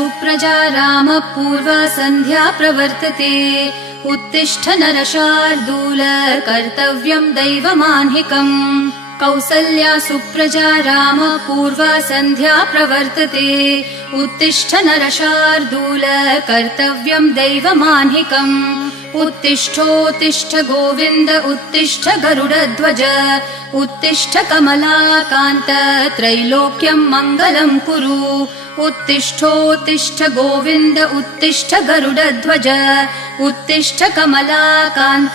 सुप्रजा रामः पूर्वा सन्ध्या प्रवर्तते। उत्तिष्ठ नरशार्दूल कर्तव्यं दैवमाह्निकम्। कौसल्या सुप्रजा रामः पूर्वा सन्ध्या प्रवर्तते। उत्तिष्ठ नरशार्दूल कर्तव्यं दैवमाह्निकम्। उत्तिष्ठोत्तिष्ठ गोविन्द उत्तिष्ठ गरुडध्वज। उत्तिष्ठ कमलाकान्त त्रैलोक्यं मङ्गलं कुरु। उत्तिष्ठोत्तिष्ठ गोविन्द उत्तिष्ठ गरुडध्वज। उत्तिष्ठ कमलाकान्त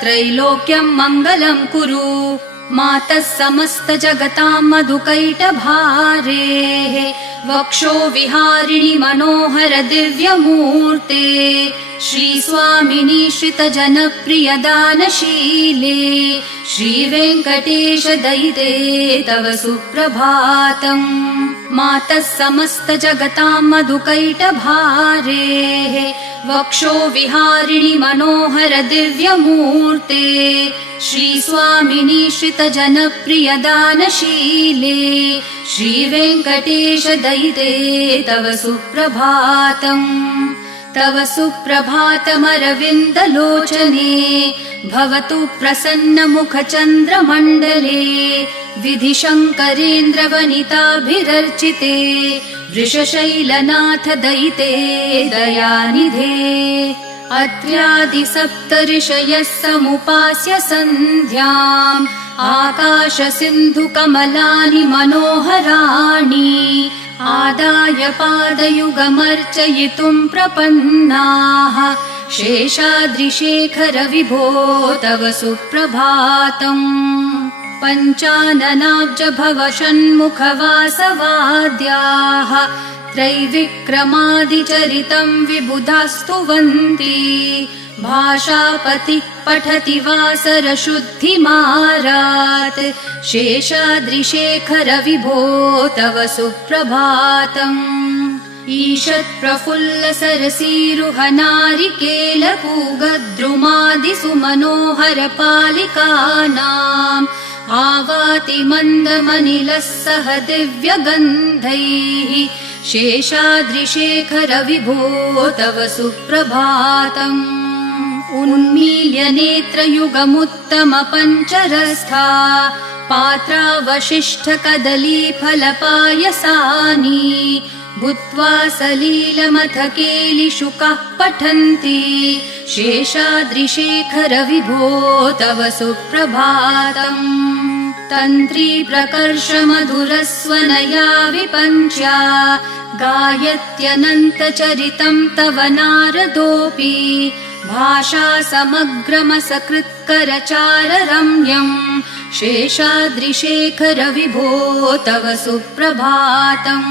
त्रैलोक्यं मङ्गलं कुरु। मातः समस्त जगतां मधुकैटभारेः वक्षो विहारिणि मनोहर दिव्यमूर्ते। श्रीस्वामिनि श्रितजनप्रिय दानशीले श्रीवेङ्कटेश दयिते तव सुप्रभातम्। मातः समस्त जगतां मधुकैटभारेः वक्षो विहारिणि मनोहर दिव्यमूर्ते। श्रीस्वामिनि श्रितजनप्रिय दानशीले श्रीवेङ्कटेश दयिते तव सुप्रभातम्। तव सुप्रभातमरविन्दलोचने भवतु प्रसन्नमुखचन्द्रमण्डले। विधिशङ्करेन्द्रवनिताभिरर्चिते वृषशैलनाथ दयिते दयानिधे। अत्र्यादिसप्तऋषयः समुपास्य सन्ध्याम् आकाशसिन्धुकमलानि मनोहराणि। आदाय पादयुगमर्चयितुं प्रपन्नाः शेषाद्रिशेखर विभो तव सुप्रभातम्। पञ्चाननाब्ज भव षण्मुखवासवाद्याः त्रैविक्रमादिचरितं विबुधास्तुवन्ति। भाषापतिः पठति वासरशुद्धिमारात् शेषाद्रिशेखर विभो तव सुप्रभातम्। ईषत्प्रफुल्ल सरसीरुहनारिकेलपूगद्रुमादिसुमनोहर पालिकानाम् आवाति मन्दमनिलः सह दिव्यगन्धैः शेषाद्रिशेखर विभो तव सुप्रभातम्। उन्मील्य नेत्रयुगमुत्तम पञ्चरस्था पात्रावशिष्ठ कदलीफलपायसानि भूत्वा सलीलमथ केलिशुकाः पठन्ति शेषाद्रिशेखर विभो तव सुप्रभातम्। तन्त्री प्रकर्ष मधुरस्वनया विपञ्च्या गायत्यनन्तचरितं तव नारदोऽपि। भाषा समग्रमसकृत्करचार रम्यम् शेषाद्रिशेखर विभो तव सुप्रभातम्।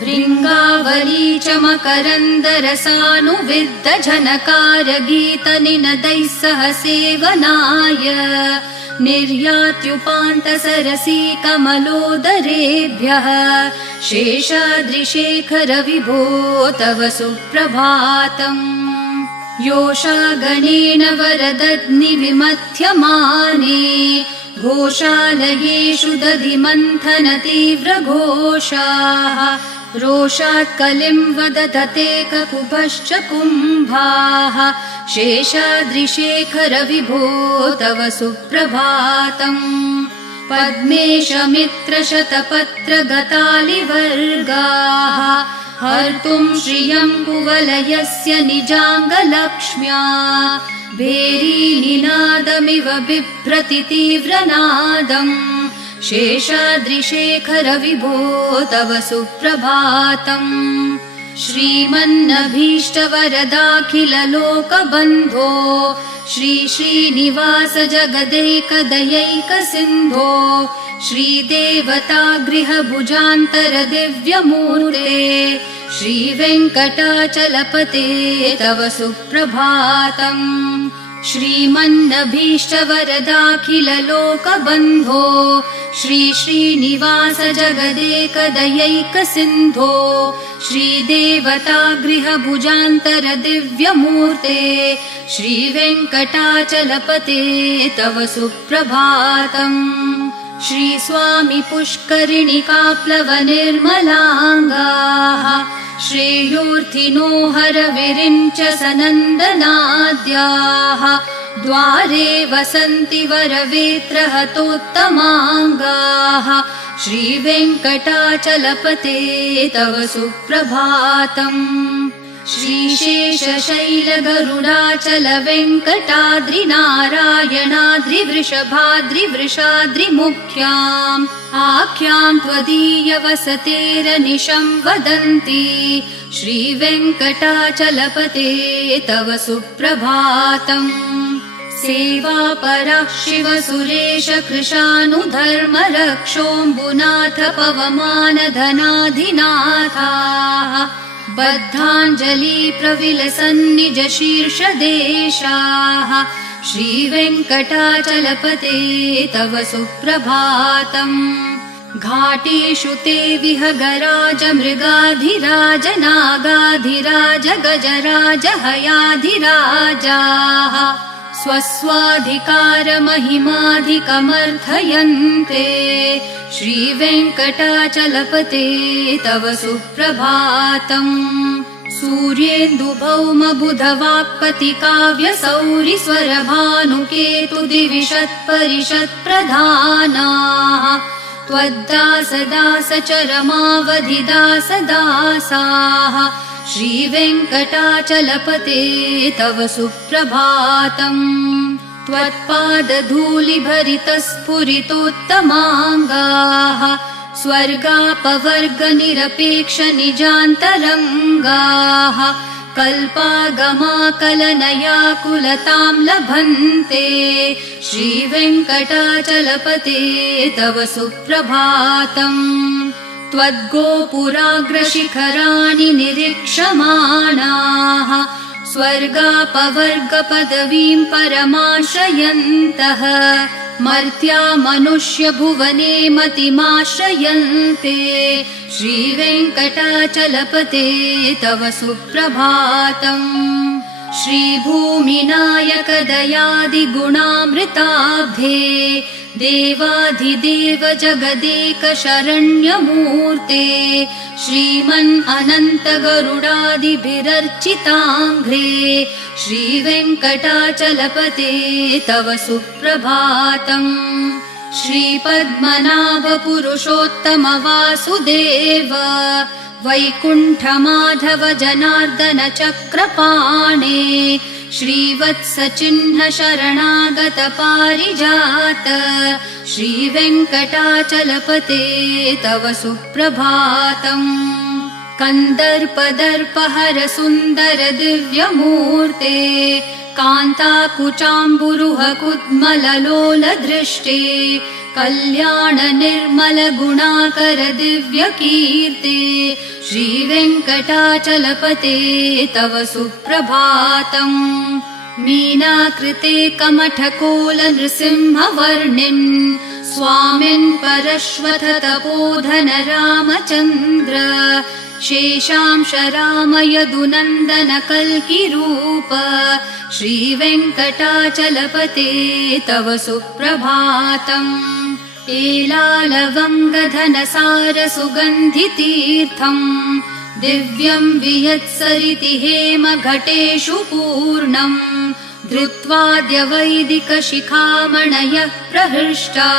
भृङ्गावली च मकरन्दरसानुविद्ध झनकार गीतनिनदैः सह सेवनाय निर्यात्युपान्तसरसी कमलोदरेभ्यः शेषाद्रिशेखर विभो तव सुप्रभातम्। योषागणेन वरदध्नि विमथ्यमाने घोषालयेषु दधिमन्थन तीव्रघोषाः रोषात् कलिं वदधते ककुभश्च कुम्भाः शेषाद्रिशेखर विभो तव सुप्रभातम्। पद्मेशमित्रशतपत्रगतालिवर्गाः हर्तुं श्रियं कुवलयस्य निजाङ्गलक्ष्म्या भेरीनिनादमिव बिभ्रति तीव्रनादम् शेषाद्रिशेखर विभो तव सुप्रभातम्। श्रीमन्नभीष्टवरदाखिललोकबन्धो श्री श्रीनिवास जगदैकदयैकसिन्धो श्रीदेवतागृहभुजान्तर दिव्यमूर्ते श्रीवेङ्कटाचलपते तव सुप्रभातम्। श्रीमन्नभीष्टवरदाखिललोकबन्धो श्री श्रीनिवास जगदेकदयैकसिन्धो श्रीदेवतागृहभुजान्तर दिव्यमूर्ते श्रीवेङ्कटाचलपते तव सुप्रभातम्। श्रीस्वामी पुष्करिणिकाप्लवनिर्मलाङ्गाः श्रेयोर्थिनो हरविरिञ्च सनन्दनाद्याः द्वारे वसन्ति वरवेत्रहतोत्तमाङ्गाः श्रीवेङ्कटाचलपते तव सुप्रभातम् श्रीशेषशैलगरुडाचल वेङ्कटाद्रिनारायणाद्रिवृषभाद्रिवृषाद्रिमुख्याम् आख्यां त्वदीयवसतेरनिशं वदन्ति श्रीवेङ्कटाचलपते तव सुप्रभातम् सेवापरः शिवसुरेश कृशानुधर्मरक्षोऽम्बुनाथ पवमानधनाधिनाथाः बद्धाञ्जलि प्रविलसन्निज शीर्षदेशाः श्रीवेङ्कटाचलपते तव सुप्रभातम् घाटेषु ते विहगराज मृगाधिराज नागाधिराज गजराज हयाधिराजाः स्वस्वाधिकारमहिमाधिकमर्थयन्ते श्रीवेङ्कटाचलपते तव सुप्रभातम् सूर्येन्दुभौमबुधवाक्पतिकाव्यसौरिस्वरभानुकेतुदिविषत्परिषत्प्रधानाः त्वद्दासदासचरमावधिदासदासाः श्रीवेङ्कटाचलपते तव सुप्रभातम् त्वत्पादधूलिभरितस्फुरितोत्तमाङ्गाः स्वर्गापवर्गनिरपेक्षनिजान्तरङ्गाः कल्पागमाकलनयाकुलतां लभन्ते श्रीवेङ्कटाचलपते तव सुप्रभातम् त्वद्गोपुराग्रशिखराणि निरीक्षमाणाः स्वर्गापवर्गपदवीं परमाश्रयन्तः मर्त्या मनुष्यभुवने मतिमाश्रयन्ते श्रीवेङ्कटाचलपते तव सुप्रभातम् श्रीभूमिनायक दयादिगुणामृताब्धे देवाधिदेव जगदेक शरण्यमूर्ते श्रीमन् अनन्त गरुडादिभिरर्चिताङ्घ्रे श्रीवेङ्कटाचलपते तव सुप्रभातम् श्रीपद्मनाभ पुरुषोत्तम वासुदेव वैकुण्ठमाधव जनार्दन चक्रपाणे श्रीवत्सचिह्न शरणागत पारिजात श्रीवेङ्कटाचलपते तव सुप्रभातम् कन्दर्पदर्पहर सुन्दर दिव्यमूर्ते कान्ताकुचाम्बुरुह कुड्मललोल दृष्टे कल्याण निर्मल गुणाकर दिव्यकीर्ते श्रीवेङ्कटाचलपते तव सुप्रभातम् मीनाकृते कमठकोल नृसिंहवर्णिन् स्वामिन् परश्वथ तपोधन रामचन्द्र शेषांश राम यदुनन्दन कल्किरूप श्रीवेङ्कटाचलपते तव सुप्रभातम् एलालवङ्गधनसार सुगन्धितीर्थम् दिव्यं वियत्सरिति हेम घटेषु पूर्णम् धृत्वाद्य वैदिकशिखामणयः प्रहृष्टा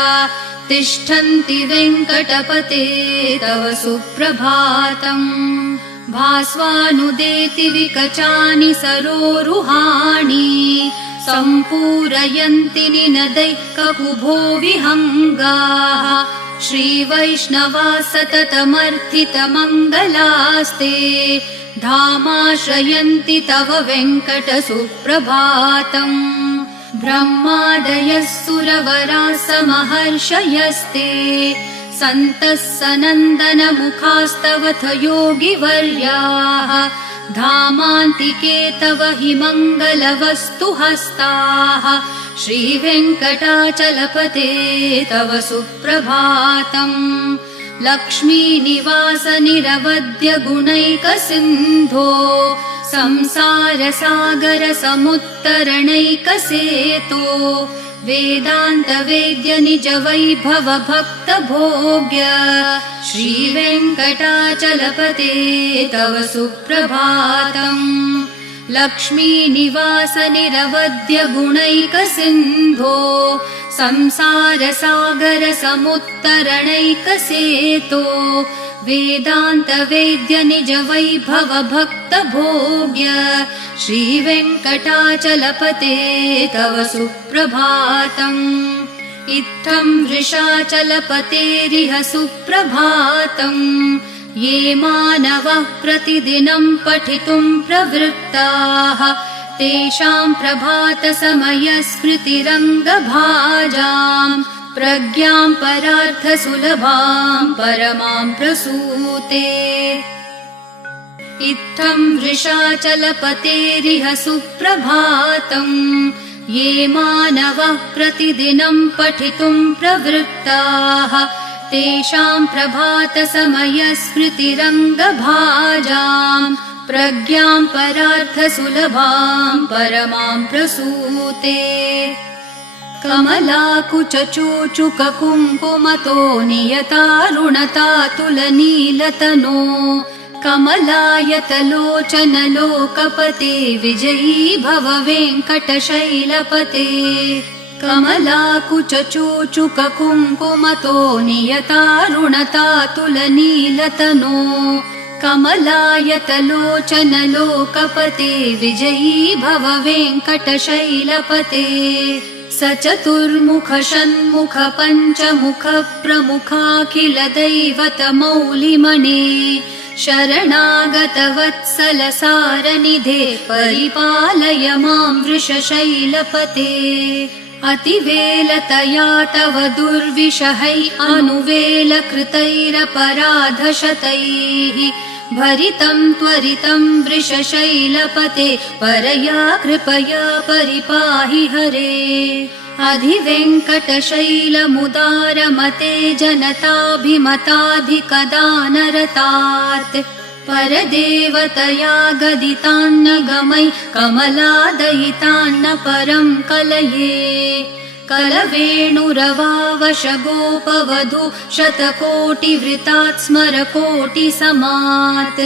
तिष्ठन्ति वेङ्कटपते तव सुप्रभातम् भास्वानुदेति विकचानि सरोरुहाणि सम्पूरयन्ति निनदैः ककुभो विहङ्गाः श्रीवैष्णवा सततमर्थितमङ्गलास्ते धामाश्रयन्ति तव वेङ्कट सुप्रभातम् ब्रह्मादयः सुरवराः समहर्षयस्ते सन्तः सनन्दन मुखास्तवथ योगिवर्याः धामान्तिके तव हि मङ्गलवस्तु हस्ताः श्रीवेङ्कटाचलपते तव सुप्रभातम् लक्ष्मीनिवास निरवद्य गुणैकसिन्धो संसारसागरसमुत्तरणैकसेतो वेदान्तवेद्य निजवैभव भक्तभोग्य श्रीवेङ्कटाचलपते तव सुप्रभातम्। लक्ष्मीनिवास निरवध्य गुणैकसिन्धो संसारसागरसमुत्तरणैकसेतो वेदान्तवेद्य निजवैभव भक्तभोग्य श्रीवेङ्कटाचलपते तव सुप्रभातम्। इत्थं वृषाचलपतेरिह सुप्रभातम्। ये मानवः प्रतिदिनं पठितुं प्रवृत्ताः तेषां प्रभातसमयस्मृतिरङ्गभाजाम् प्रज्ञां परार्थसुलभां परमां प्रसूते। इत्थं वृषाचलपतेरिह सुप्रभातम्। ये मानवः प्रतिदिनं पठितुं प्रवृत्ताः तेषां प्रभातसमयस्मृतिरङ्गभाजाम् प्रज्ञां परार्थसुलभां परमां प्रसूते। कमलाकुचचूचुककुङ्कुमतो नियतारुणतातुलनीलतनो कमलायतलोचनलोकपते विजयी भव वेङ्कटशैलपते। कमलाकुचचूचुककुङ्कुमतो नियतारुणतातुलनीलतनो कमलायतलोचनलोकपते विजयी भव वेङ्कटशैलपते। सचतुर्मुख षण्मुख पञ्चमुख प्रमुखाखिल दैवतमौलिमणे शरणागतवत्सल सारनिधे परिपालय मां वृषशैलपते। अतिवेलतया तव दुर्विषहै अनुवेलकृतैरपराधशतैः भरितं त्वरितं वृषशैलपते परया कृपया परिपाहि हरे। अधिवेङ्कटशैलमुदारमते जनताभिमताधिकदानरतात् परदेवतया गदितान्न गमै कमलादयितान्न परं कलये। कलवेणुरवावशगोपवधू शतकोटिवृतात् स्मरकोटिसमात्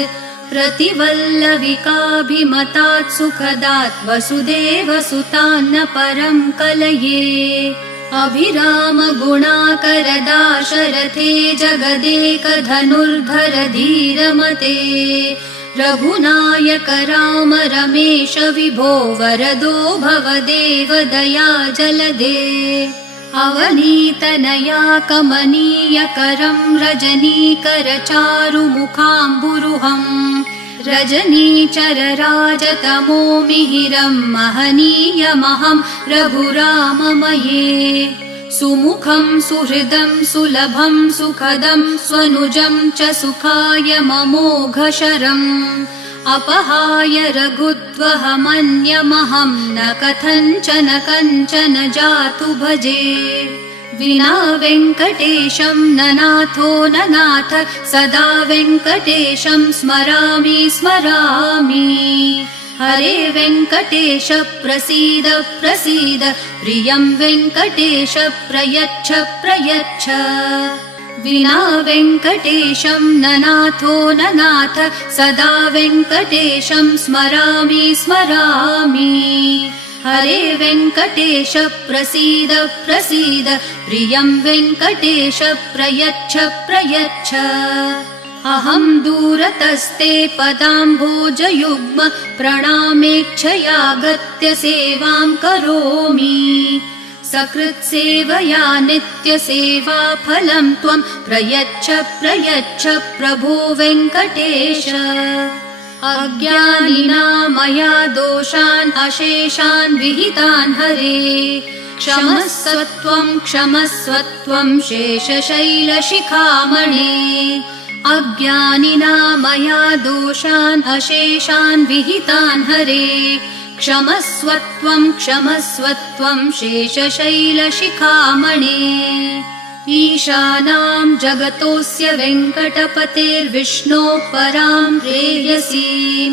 प्रतिवल्लविकाभिमतात् सुखदात् वसुदेवसुतान्न परं कलये। अभिराम गुणाकर दाशरथे जगदेकधनुर्धर धीरमते रघुनायक राम रमेश विभो वरदो भवदेव दया जलदे। अवनीतनया कमनीयकरं रजनीकर चारुमुखाम्बुरुहम् रजनीचरराजतमो मिहिरं महनीयमहं रघुराममये। सुमुखं सुहृदं सुलभं सुखदं स्वनुजं च सुखाय ममोघशरम् अपहाय रघुत्वहमन्यमहं न कथञ्चन कञ्चन जातु भजे। विना वेङ्कटेशं न नाथो न नाथ सदा वेङ्कटेशं स्मरामि स्मरामि। हरे वेङ्कटेश प्रसीद प्रसीद प्रियं वेङ्कटेश प्रयच्छ प्रयच्छ। विना वेङ्कटेशं न नाथो न नाथ सदा वेङ्कटेशं स्मरामि स्मरामि। हरे वेङ्कटेश प्रसीद प्रसीद प्रियं वेङ्कटेश प्रयच्छ प्रयच्छ। अहं दूरतस्ते पदाम्भोजयुग्म प्रणामेच्छयागत्य सेवां करोमि। सकृत्सेवया नित्यसेवाफलं त्वं प्रयच्छ प्रयच्छ प्रभो वेङ्कटेश। अज्ञानिना मया दोषान् अशेषान् विहितान् हरे क्षमस्वत्वं क्षमस्वत्वं शेषशैलशिखामणे। अज्ञानिना मया दोषान् अशेषान् विहितान् हरे क्षमस्वत्वं क्षमस्वत्वं शेषशैलशिखामणे। ईशानां जगतोऽस्य वेङ्कटपतेर्विष्णोः परां प्रेयसीं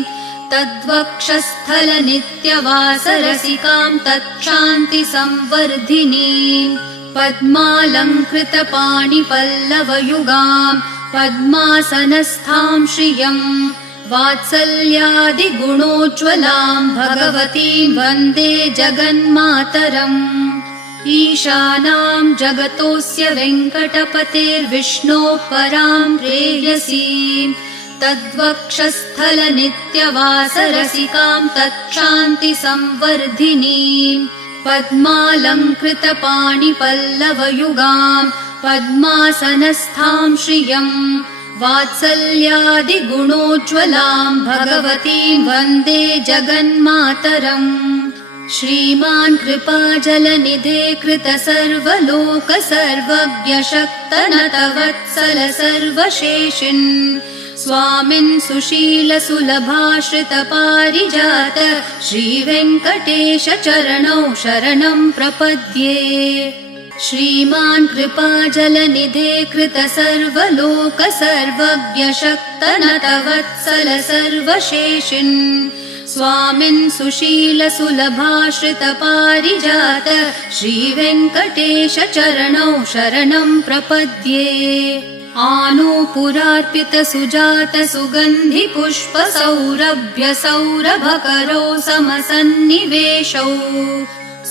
तद्वक्षस्थलनित्यवासरसिकां तच्छान्तिसंवर्धिनीं पद्मालङ्कृतपाणिपल्लवयुगां पद्मासनस्थां श्रियम् वात्सल्यादिगुणोज्ज्वलां भगवतीं वन्दे जगन्मातरम् ईशानां जगतोऽस्य वेङ्कटपतेर्विष्णोः परां प्रेयसीं तद्वक्षस्थलनित्यवासरसिकां तच्छान्तिसंवर्धिनीं पद्मालङ्कृतपाणिपल्लवयुगां पद्मासनस्थां श्रियम् वात्सल्यादिगुणोज्ज्वलां भगवतीं वन्दे जगन्मातरम् श्रीमान् कृपाजलनिधे कृतसर्वलोकसर्वज्ञशक्तनतवत्सल सर्वशेषिन् स्वामिन् सुशीलसुलभाश्रितपारिजात श्रीवेङ्कटेश चरणौ शरणं प्रपद्ये श्रीमान् कृपाजलनिधे कृतसर्वलोकसर्वज्ञशक्तनतवत्सल सर्वशेषिन् स्वामिन् सुशीलसुलभाश्रितपारिजात श्रीवेङ्कटेश चरणौ शरणं प्रपद्ये आनूपुरार्पितसुजातसुगन्धिपुष्पसौरभ्यसौरभकरौ समसन्निवेशौ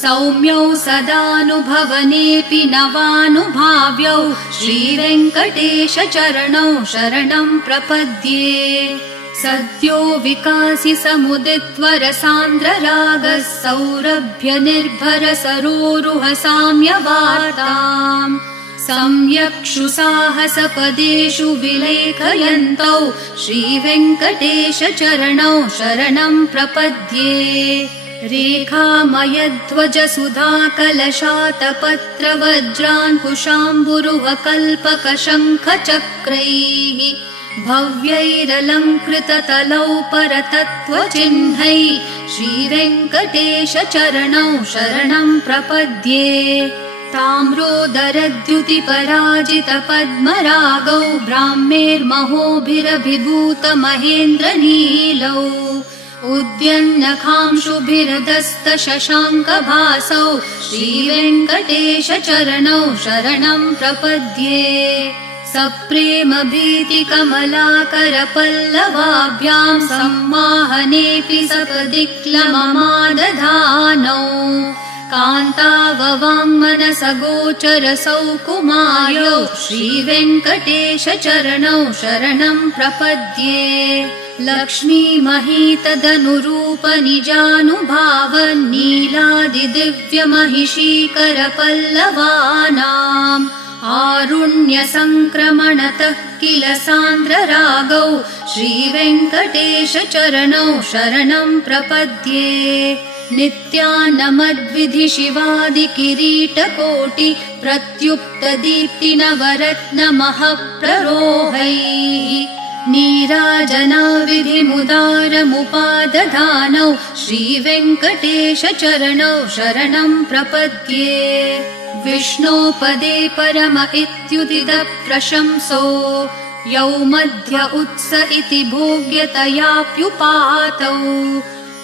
सौम्यौ सदानुभवनेऽपि नवानुभाव्यौ श्रीवेङ्कटेश चरणौ शरणं प्रपद्ये सद्यो विकासि समुदित्वरसान्द्ररागः सौरभ्यनिर्भर सरोरुह साम्यवार्ताम् सम्यक्षु साहसपदेषु विलेखयन्तौ श्रीवेङ्कटेश चरणौ शरणं प्रपद्ये रेखामयध्वज सुधाकलशातपत्रवज्राङ्कुशाम्बुरुहकल्पकशङ्खचक्रैः भव्यैरलङ्कृततलौ परतत्त्वचिह्नैः श्रीवेङ्कटेश चरणौ शरणं प्रपद्ये ताम्रोदरद्युतिपराजितपद्मरागौ ब्राह्मेर्महोभिरभिभूतमहेन्द्रनीलौ उद्यन्नखांशुभिरदस्तशशाङ्कभासौ श्रीवेङ्कटेश चरणौ शरणं प्रपद्ये सप्रेमभीतिकमलाकरपल्लवाभ्यां सम्माहनेऽपि सपदि क्लममादधानौ कान्ताववाङ्मनसगोचरसौकुमार्यौ श्रीवेङ्कटेश चरणौ शरणं प्रपद्ये लक्ष्मीमहीतदनुरूपनिजानुभावन्नीलादिदिव्यमहिषीकरपल्लवानाम् आरुण्यसङ्क्रमणतः किल सान्द्ररागौ श्रीवेङ्कटेश चरणौ शरणं प्रपद्ये नित्यानमद्विधि शिवादिकिरीटकोटि प्रत्युक्तदीप्तिनवरत्नमःप्ररोहैः नीराजनाविधिमुदारमुपादधानौ श्रीवेङ्कटेश चरणौ शरणं प्रपद्ये विष्णोपदे परम इत्युदितः प्रशंसो यौ मध्य उत्स इति भोग्यतयाप्युपातौ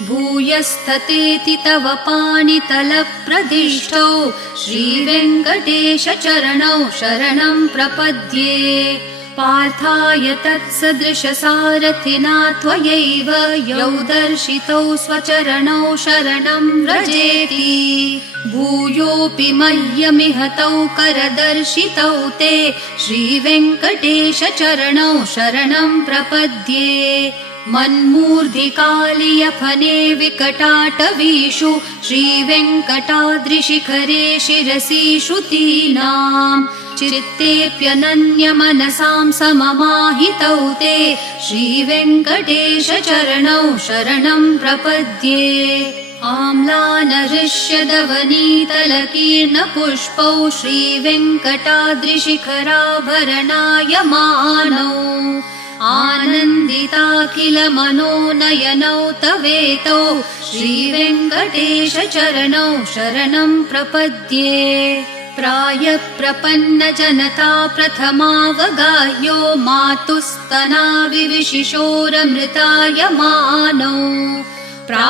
भूयस्थतेति तव पाणितलप्रदिष्टौ श्रीवेङ्कटेश चरणौ शरणं प्रपद्ये पार्थाय तत्सदृशसारथिना त्वयैव यौ दर्शितौ स्वचरणौ शरणं व्रजेति भूयोऽपि मह्यमिह तौ करदर्शितौ ते श्रीवेङ्कटेश चरणौ शरणं प्रपद्ये मन्मूर्धिकालियफने विकटाटवीषु श्रीवेङ्कटाद्रिशिखरे शिरसि श्रुतीनाम् चित्तेऽप्यनन्यमनसां सममाहितौ ते श्रीवेङ्कटेश चरणौ शरणं प्रपद्ये आम्लानहृष्यदवनीतलकीर्णपुष्पौ श्रीवेङ्कटाद्रिशिखराभरणायमानौ आनन्दिताखिलमनोनयनौ तवेतौ श्रीवेङ्कटेश चरणौ शरणं प्रपद्ये प्रायप्रपन्नजनता प्रथमावगाह्यो मातुस्तनाविविशिशोरमृतायमानौ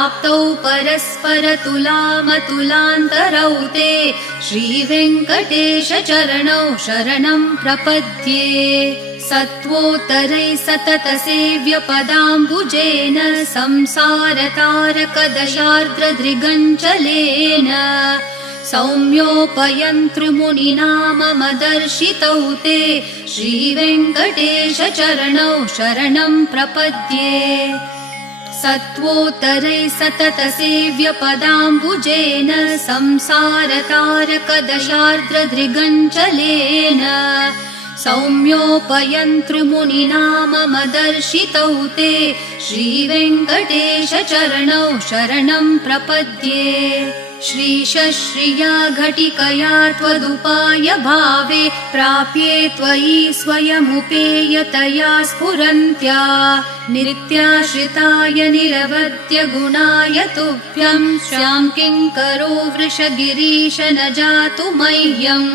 प्राप्तौ परस्परतुलामतुलान्तरौ ते श्रीवेङ्कटेशचरणौ शरणं प्रपद्ये सत्वोत्तरैः सततसेव्यपदाम्बुजेन संसारतारकदशार्द्रदृगञ्चलेन सौम्योपयन्तृमुनिना मम दर्शितौ ते श्रीवेङ्कटेशचरणौ शरणं प्रपद्ये सत्वोत्तरैः सततसेव्यपदाम्बुजेन संसारतारकदशार्द्रदृगञ्चलेन सौम्योपयन्तृमुनिना मम दर्शितौ ते श्रीवेङ्कटेशचरणौ शरणं प्रपद्ये श्रीशश्रिया घटिकया त्वदुपाय भावे प्राप्ये त्वयि स्वयमुपेयतया स्फुरन्त्या नित्याश्रिताय निरवद्य गुणाय तुभ्यं स्वां किङ्करो वृषगिरीश न जातु मह्यम्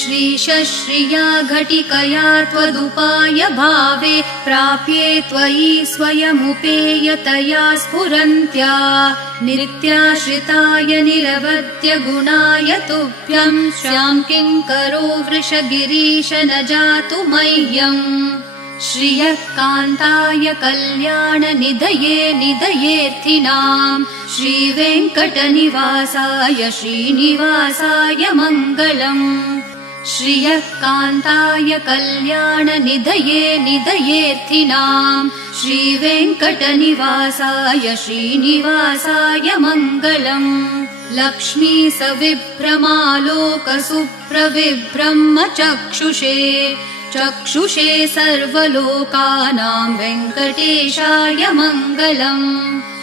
श्रीशश्रिया घटिकया त्वदुपाय भावे प्राप्ये त्वयि स्वयमुपेयतया स्फुरन्त्या नित्याश्रिताय निरवद्य गुणाय तुभ्यं स्वां किङ्करो वृषगिरीश न जातु मह्यम् श्रियः कान्ताय कल्याणनिधये निधयेऽर्थिनां श्रीवेङ्कटनिवासाय श्रीनिवासाय मङ्गलम् श्रियः कान्ताय कल्याणनिधये निधयेऽर्थिनां श्रीवेङ्कटनिवासाय श्रीनिवासाय मङ्गलम् लक्ष्मी सविभ्रमालोकसुप्रविभ्रमचक्षुषे चक्षुषे सर्वलोकानां वेङ्कटेशाय मङ्गलम्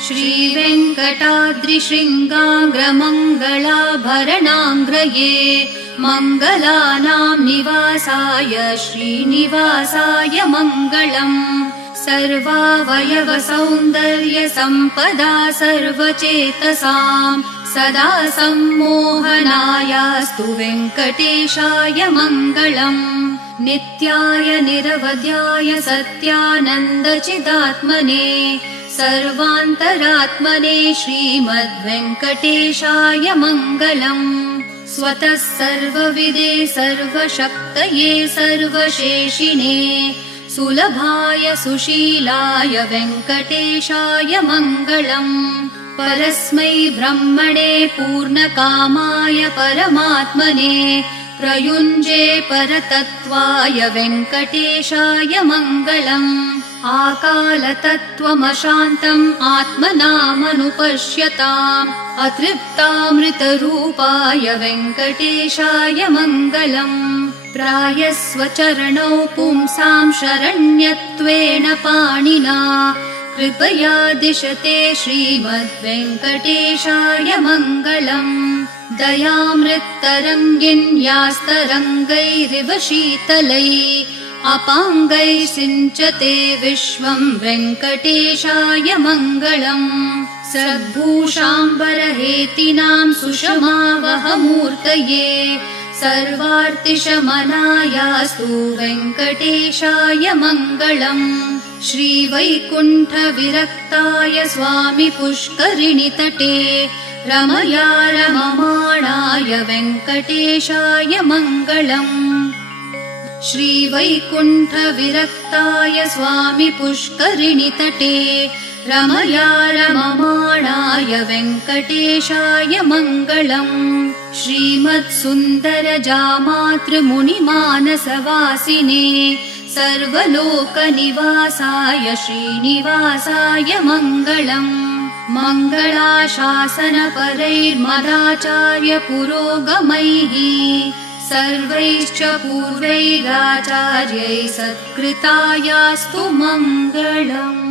श्रीवेङ्कटाद्रिशृङ्गाग्रमङ्गलाभरणाङ्ग्रये मङ्गलानां निवासाय श्रीनिवासाय मङ्गलम् सर्वावयवसौन्दर्यसम्पदा सर्वचेतसां सदा सम्मोहनायास्तु वेङ्कटेशाय मङ्गलम् नित्याय निरवध्याय सत्यानन्दचिदात्मने सर्वान्तरात्मने श्रीमद्वेङ्कटेशाय मङ्गलम् स्वतः सर्वविदे सर्वशक्तये सर्वशेषिणे सुलभाय सुशीलाय वेङ्कटेशाय मङ्गलम् परस्मै ब्रह्मणे पूर्णकामाय परमात्मने प्रयुञ्जे परतत्त्वाय वेङ्कटेशाय मङ्गलम् आकालतत्त्वमशान्तम् आत्मनामनुपश्यताम् अतृप्तामृतरूपाय वेङ्कटेशाय मङ्गलम् प्रायस्वचरणौ पुंसां शरण्यत्वेन पाणिना कृपया दिशते श्रीमद्वेङ्कटेशाय मङ्गलम् दयामृत्तरङ्गिन्यास्तरङ्गैरिव शीतलैः अपाङ्गैः सिञ्चते विश्वं वेङ्कटेशाय मङ्गलम् सद्भूषाम्बरहेतिनां सुषमावहमूर्तये सर्वार्तिशमनायास्तु वेङ्कटेशाय मङ्गलम् श्रीवैकुण्ठविरक्ताय स्वामि पुष्करिणीतटे रमया रममाणाय वेङ्कटेशाय मङ्गलम् श्रीवैकुण्ठविरक्ताय स्वामि पुष्करिणीतटे रमया रममाणाय वेङ्कटेशाय मङ्गलम् श्रीमत्सुन्दरजामातृमुनिमानसवासिने सर्वलोकनिवासाय श्रीनिवासाय मङ्गलम् मङ्गलाशासनपरैर्मदाचार्यपुरोगमैः सर्वैश्च पूर्वैराचार्यैः सत्कृतायास्तु मङ्गलम्।